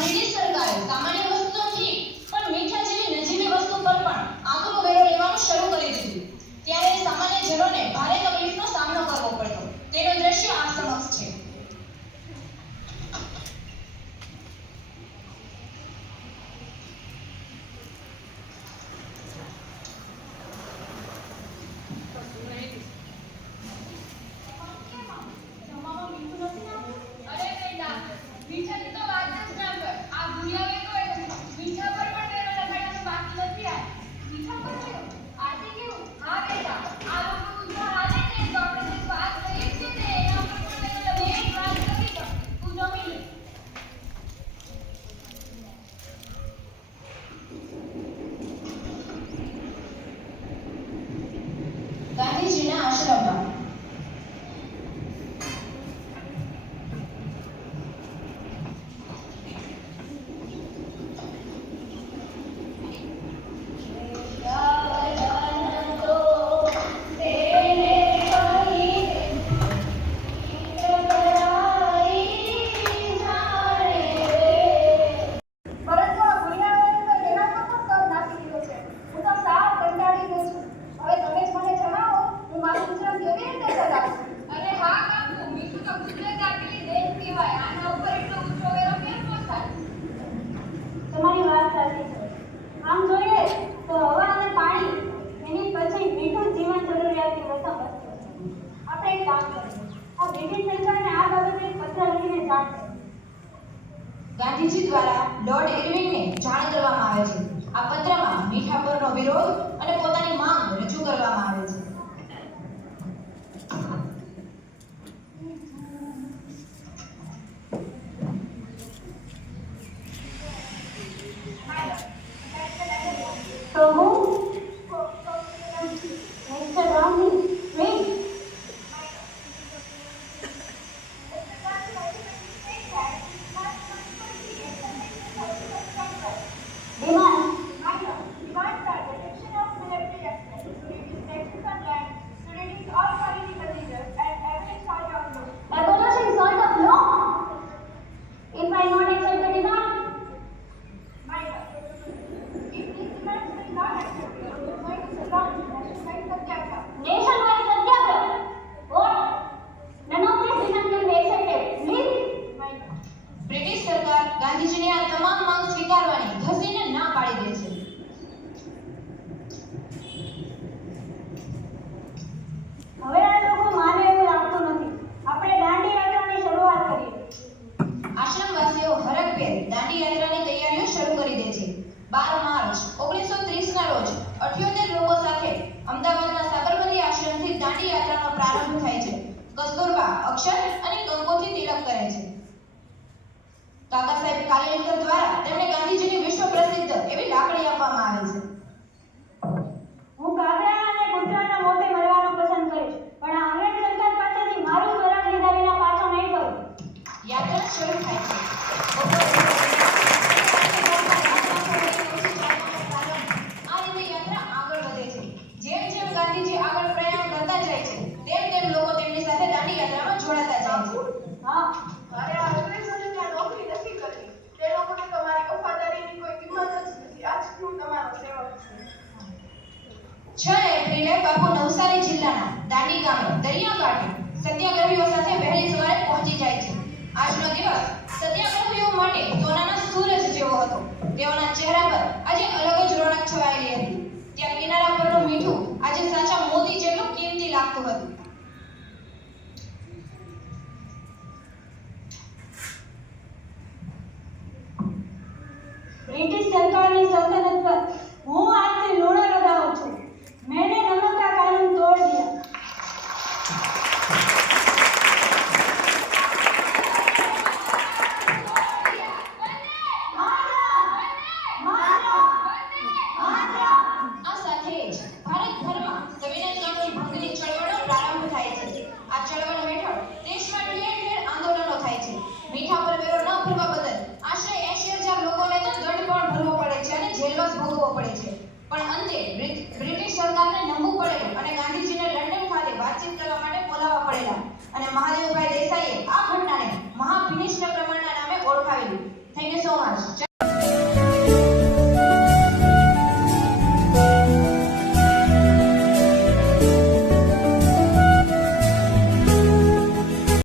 British સરકારે સામાન્ય વસ્તુ તો ઠીક પણ મીઠા જેવી નજીવી વસ્તુ પર પણ આકરો વેરો લેવાનું શરૂ કરી દીધું. ત્યારે સામાન્ય જનોને ભારે તકલીફનો સામનો કરવો પડતો. તેનું દ્રશ્ય આ સમક્ષ છે. ગાંધીજીના આશ્રમમાં ગાંધીજી દ્વારા લોર્ડ ઇરવિનને જાણ કરવામાં આવે છે. આ પત્રમાં મીઠા પરનો વિરોધ અને પોતાની માંગ રજૂ કરવામાં આવે છે. બ્રિટિશ સરકાર ગાંધીજીની આ તમામ માંગ સ્વીકારવાની ઘસીને ના પાડી દે છે. હવે આ લોકો માને એવું લાગતું નથી. આપણે દાંડી યાત્રાની શરૂઆત કરીએ. આશ્રમવાસીઓ હરખભેર દાંડી યાત્રાની તૈયારીઓ શરૂ કરી દે છે. 12 માર્ચ 1930 ના રોજ 78 લોકો સાથે અમદાવાદના સાબરમતી આશ્રમથી દાંડી યાત્રાનો પ્રારંભ થાય છે. કસ્તુરબા અક્ષર અને કંકોથી તિલક કરે છે. કાકા સાહેબ કાલેલકર દ્વારા તેમને ગાંધીજીની વિશ્વ પ્રસિદ્ધ એવી લાકડી આપવામાં આવે છે. હું કાબરા અને ગુજરાતના મોતે મરવાનું પસંદ કરીશ, પણ આ અંગ્રેજ સરકાર પાસેથી મારું સ્વરાજ લીધા વિના પાછો નહીં ફરું. યાત્રા શરૂ થાય છે. આ રીતે યાત્રા આગળ વધે છે. જેમ જેમ ગાંધીજી આગળ પ્રયાણ કરતા જાય છે તેમ તેમ લોકો તેમની સાથે દાંડી યાત્રામાં જોડાતા જાય છે. હા, અરે આ અંગ્રેજોને ત્યાં નોકરી નથી કરવી. તે લોકોને તમારી વફાદારીની કોઈ કિંમત જ નથી. આજ હું તમારો સેવક છું. 6 એપ્રિલે બાપુ નવસારી જિલ્લાના દાંડી ગામે દરિયાકાંઠે સત્યાગ્રહીઓ સાથે વહેલી સવારે પહોંચી જાય છે. આજનો દિવસ સત્યાગ્રહીઓ માટે સોનાના સૂરજ જેવો હતો. તેઓના ચહેરા પર આજે અલગ જ રોનક છવાયેલી હતી. ત્યાં કિનારા પરનું મીઠું આજે સાચા મોતી જેટલું કિંમતી લાગતું હતું. બ્રિટિશ સરકારની સલ્તનત પર હું આજથી લૂણો લગાવું છું. मैंने नमक का कानून तोड़ दिया. આ સાથે જ ભારતભરમાં સંવિધાન કાનૂન ભંગની ચળવળનો પ્રારંભ થાય છે. આ ચળવળ હેઠળ દેશમાં ઠેર ઠેર આંદોલનો થાય છે. મીઠા પર વેરો ન ભરવા બદલ આશરે 80,000 લોકોને તો દંડ પણ ભરવો પડે છે અને જેલવાસ ભોગવવો પડે છે. પણ અંતે બ્રિટિશ સરકારને નમવું પડેલું અને ગાંધીજીને લંડન ખાતે વાતચીત કરવા માટે બોલાવવા પડેલા અને મહાદેવભાઈ દેસાઈએ આ ઘટનાને મહાભિનિષ્ટ પ્રમાણના નામે ઓળખાવેલી. Thank you so much. March